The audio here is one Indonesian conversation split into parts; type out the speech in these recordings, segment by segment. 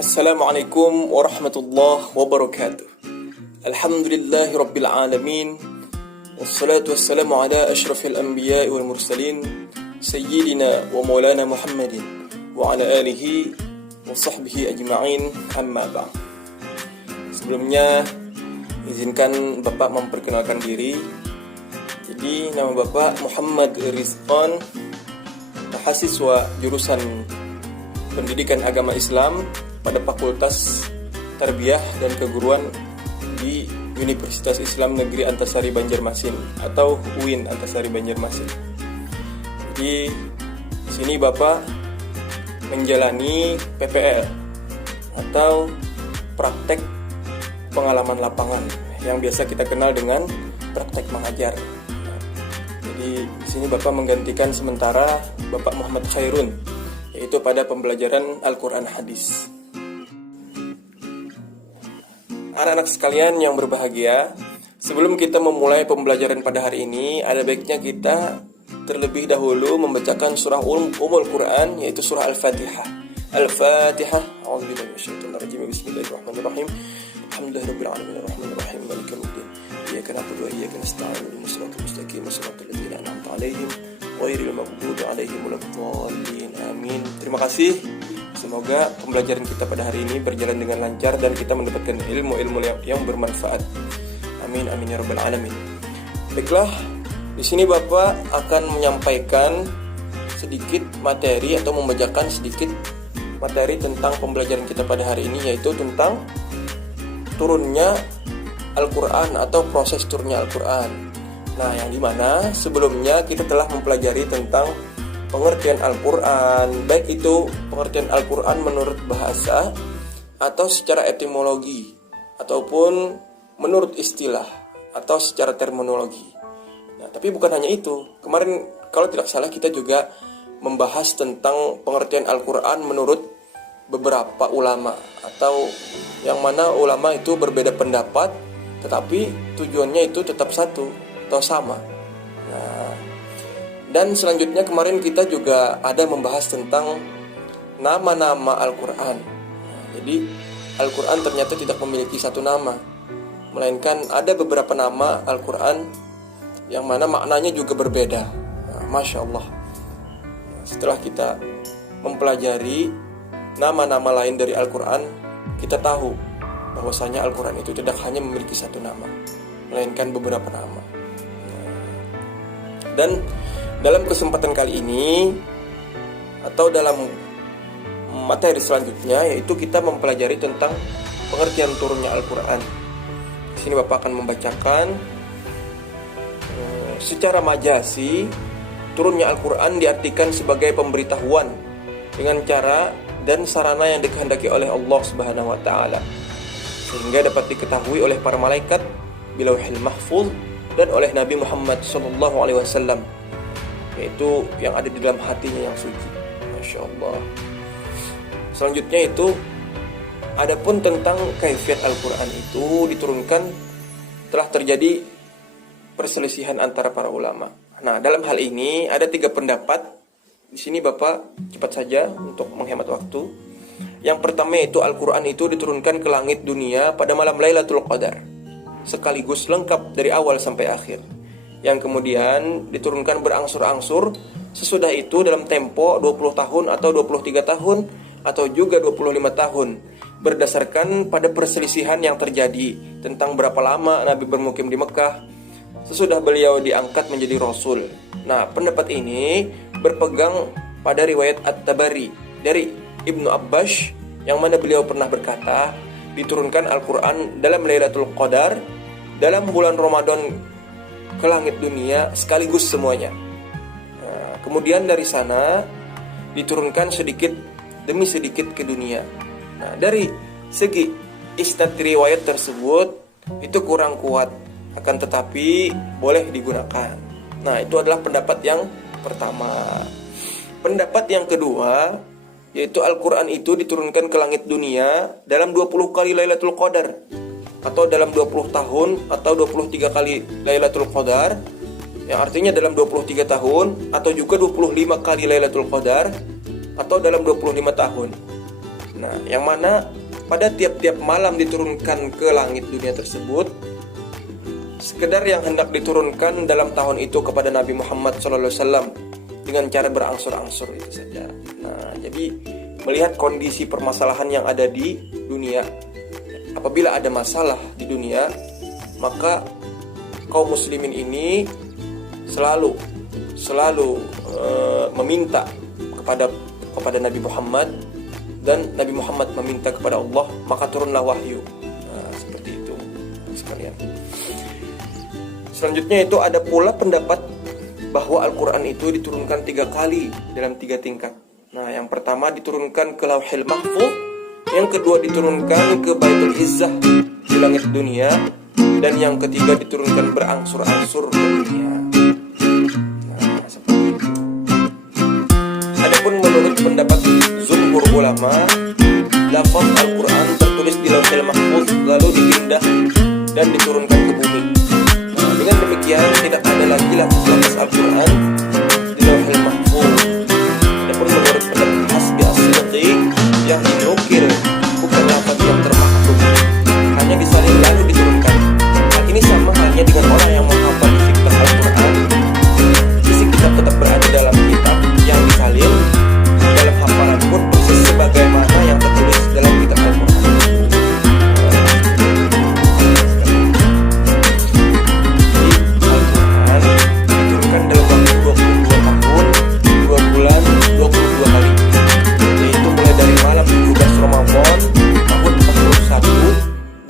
Assalamualaikum warahmatullahi wabarakatuh. Alhamdulillahi rabbil alamin. Wassalatu wassalamu ala ashrafil anbiya'i wal mursalin Sayyidina wa maulana Muhammadin wa ala alihi wa sahbihi ajma'in, amma ba'd. Sebelumnya izinkan Bapak memperkenalkan diri. Jadi nama Bapak Muhammad Rizqan, mahasiswa jurusan Pendidikan Agama Islam pada Fakultas Tarbiyah dan Keguruan di Universitas Islam Negeri Antasari Banjarmasin atau UIN Antasari Banjarmasin. Jadi di sini Bapak menjalani PPL atau praktek pengalaman lapangan yang biasa kita kenal dengan praktek mengajar. Jadi di sini Bapak menggantikan sementara Bapak Muhammad Khairun, yaitu pada pembelajaran Al-Quran Hadis. Anak-anak sekalian yang berbahagia, sebelum kita memulai pembelajaran pada hari ini, ada baiknya kita terlebih dahulu membacakan surah Ummul Quran, yaitu surah Al-Fatihah. Al-Fatihah. A'udzubillahi minasyaitonir rajim. Bismillahirrahmanirrahim. Alhamdulillahirabbil alamin arrahmanirrahim maliki yaumiddin. Iyyaka na'budu wa iyyaka nasta'in. Ihdinas siratal mustaqim, siratal ladzina an'amta 'alaihim ghairil maghdubi 'alaihim waladdallin. Amin. Terima kasih. Semoga pembelajaran kita pada hari ini berjalan dengan lancar dan kita mendapatkan ilmu-ilmu yang bermanfaat. Amin amin ya rabbal alamin. Baiklah, di sini Bapak akan menyampaikan sedikit materi atau membacakan sedikit materi tentang pembelajaran kita pada hari ini, yaitu tentang turunnya Al-Quran atau proses turunnya Al-Quran. Nah, yang dimana sebelumnya kita telah mempelajari tentang pengertian Al-Quran, baik itu pengertian Al-Quran menurut bahasa atau secara etimologi, ataupun menurut istilah atau secara terminologi. Nah, tapi bukan hanya itu. Kemarin kalau tidak salah kita juga membahas tentang pengertian Al-Quran menurut beberapa ulama, atau yang mana ulama itu berbeda pendapat, tetapi tujuannya itu tetap satu atau sama. Nah, dan selanjutnya kemarin kita juga ada membahas tentang nama-nama Al-Quran. Jadi Al-Quran ternyata tidak memiliki satu nama, melainkan ada beberapa nama Al-Quran yang mana maknanya juga berbeda. Nah, Masya Allah. Setelah kita mempelajari nama-nama lain dari Al-Quran, kita tahu bahwasanya Al-Quran itu tidak hanya memiliki satu nama, melainkan beberapa nama. Dan dalam kesempatan kali ini atau dalam materi selanjutnya, yaitu kita mempelajari tentang pengertian turunnya Al-Quran. Di sini Bapak akan membacakan secara majasi, turunnya Al-Quran diartikan sebagai pemberitahuan dengan cara dan sarana yang dikehendaki oleh Allah Subhanahu wa taala, sehingga dapat diketahui oleh para malaikat di Lauhil Mahfuz dan oleh Nabi Muhammad SAW, yaitu yang ada di dalam hatinya yang suci. Masya Allah. Selanjutnya itu, adapun tentang kaifiat Al-Quran itu diturunkan, telah terjadi perselisihan antara para ulama. Nah, dalam hal ini ada 3 pendapat. Di sini Bapak cepat saja untuk menghemat waktu. Yang pertama itu Al-Quran itu diturunkan ke langit dunia pada malam Lailatul Qadar, sekaligus lengkap dari awal sampai akhir. Yang kemudian diturunkan berangsur-angsur, sesudah itu dalam tempo 20 tahun atau 23 tahun atau juga 25 tahun, berdasarkan pada perselisihan yang terjadi tentang berapa lama Nabi bermukim di Mekah sesudah beliau diangkat menjadi Rasul. Nah, pendapat ini berpegang pada riwayat At-Tabari dari Ibnu Abbas, yang mana beliau pernah berkata, diturunkan Al-Quran dalam Lailatul Qadar dalam bulan Ramadan ke langit dunia sekaligus semuanya. Nah, kemudian dari sana diturunkan sedikit demi sedikit ke dunia. Nah, dari segi isnad riwayat tersebut itu kurang kuat, akan tetapi boleh digunakan. Nah, itu adalah pendapat yang pertama. Pendapat yang kedua, yaitu Al-Quran itu diturunkan ke langit dunia dalam 20 kali Lailatul Qadar, atau dalam 20 tahun atau 23 kali Lailatul Qadar, yang artinya dalam 23 tahun, atau juga 25 kali Lailatul Qadar, atau dalam 25 tahun. Nah, yang mana pada tiap-tiap malam diturunkan ke langit dunia tersebut, sekedar yang hendak diturunkan dalam tahun itu kepada Nabi Muhammad SAW dengan cara berangsur-angsur itu saja. Nah, jadi melihat kondisi permasalahan yang ada di dunia, apabila ada masalah di dunia, maka kaum muslimin ini selalu meminta kepada Nabi Muhammad, dan Nabi Muhammad meminta kepada Allah, maka turunlah wahyu. Nah, seperti itu sekalian. Selanjutnya itu ada pula pendapat bahwa Al-Quran itu diturunkan 3 kali dalam 3 tingkat. Nah, yang pertama diturunkan ke Lauhil Mahfuz, yang kedua diturunkan ke Baitul Izzah di langit dunia, dan yang ketiga diturunkan berangsur-angsur ke dunia. Nah, seperti itu. Adapun menurut pendapat jumhur ulama, lafaz Al-Quran tertulis di Lauhil Mahfuz lalu dipindah dan diturunkan ke bumi. Nah, dengan demikian tidak ada lagi lafaz Al-Quran di Lauhil Mahfuz. Adapun menurut pendapat Hasbi As-Siddiqi yang dinukil bukan lafaz yang termaktub, hanya disalin lalu diturunkan. Hal ini sama halnya dengan orang yang menghafal isi kitab Al-Quran. Isi kitab tetap berada dalam kitab yang disalin, dalam hafalan pun persis sebagaimana yang tertulis dalam kitab Al-Quran.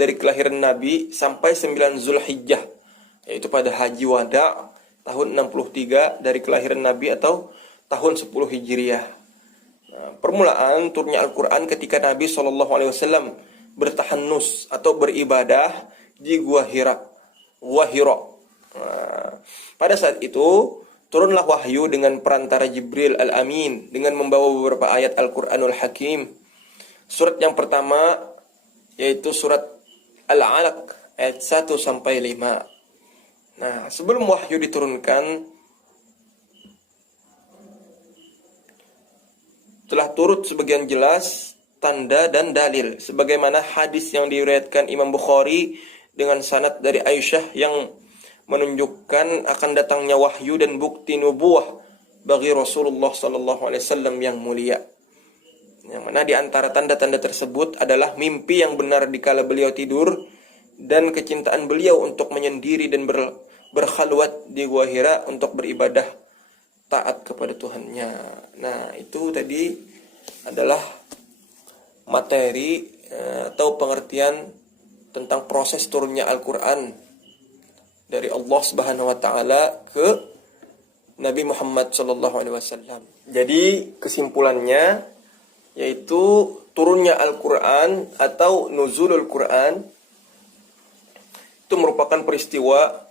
Dari kelahiran Nabi sampai 9 Zulhijjah, yaitu pada Haji Wada tahun 63 dari kelahiran Nabi atau tahun 10 Hijriah. Nah, permulaan turunnya Al-Quran ketika Nabi SAW bertahanus atau beribadah di Gua Hira. Nah, pada saat itu turunlah wahyu dengan perantara Jibril Al-Amin dengan membawa beberapa ayat Al-Quranul Hakim. Surat yang pertama yaitu surat Al-Alaq ayat 1-5. Nah, sebelum wahyu diturunkan, telah turut sebagian jelas tanda dan dalil, sebagaimana hadis yang diriwayatkan Imam Bukhari dengan sanad dari Aisyah yang menunjukkan akan datangnya wahyu dan bukti nubuwah bagi Rasulullah SAW yang mulia. Yang mana di antara tanda-tanda tersebut adalah mimpi yang benar dikala beliau tidur, dan kecintaan beliau untuk menyendiri dan berkhalwat di Gua Hira untuk beribadah taat kepada Tuhannya. Nah, itu tadi adalah materi atau pengertian tentang proses turunnya Al-Quran dari Allah Subhanahu wa taala ke Nabi Muhammad SAW. Jadi kesimpulannya yaitu turunnya Al-Quran atau nuzulul Quran itu merupakan peristiwa,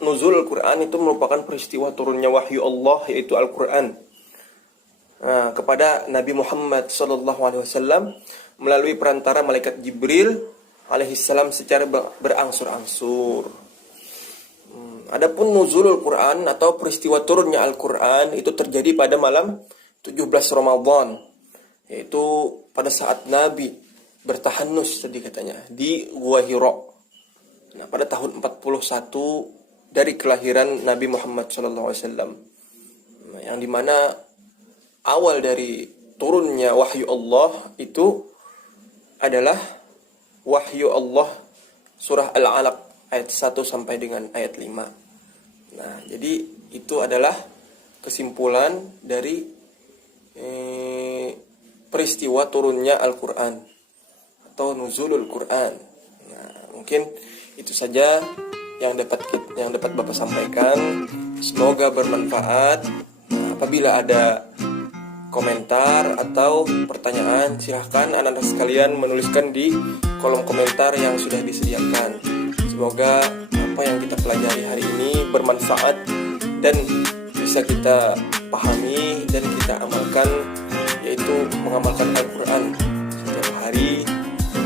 nuzulul Quran itu merupakan peristiwa turunnya wahyu Allah yaitu Al-Quran kepada Nabi Muhammad SAW melalui perantara malaikat Jibril alaihissalam secara berangsur-angsur. Adapun nuzulul Quran atau peristiwa turunnya Al-Quran itu terjadi pada malam 17 Ramadan, yaitu pada saat Nabi bertahanus tadi katanya di Gua Hira. Nah, pada tahun 41 dari kelahiran Nabi Muhammad SAW, yang dimana awal dari turunnya wahyu Allah itu adalah wahyu Allah surah Al-Alaq ayat 1 sampai dengan ayat 5. Nah, jadi itu adalah kesimpulan dari peristiwa turunnya Al-Quran atau nuzulul Quran. Nah, mungkin itu saja yang dapat Bapak sampaikan. Semoga bermanfaat. Nah, apabila ada komentar atau pertanyaan, silahkan anak-anak sekalian menuliskan di kolom komentar yang sudah disediakan. Semoga apa yang kita pelajari hari ini bermanfaat dan bisa kita pahami dan kita amalkan, yaitu mengamalkan Al-Quran setiap hari.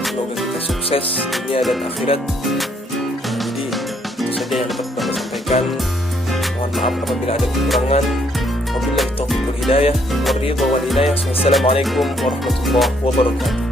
Semoga kita sukses dunia dan akhirat. Jadi itu saja yang dapat Bapak sampaikan. Mohon maaf apabila ada kekurangan. Wabillahi taufiq wal hidayah, wal ridha wal inayah. Wassalamualaikum warahmatullahi wabarakatuh.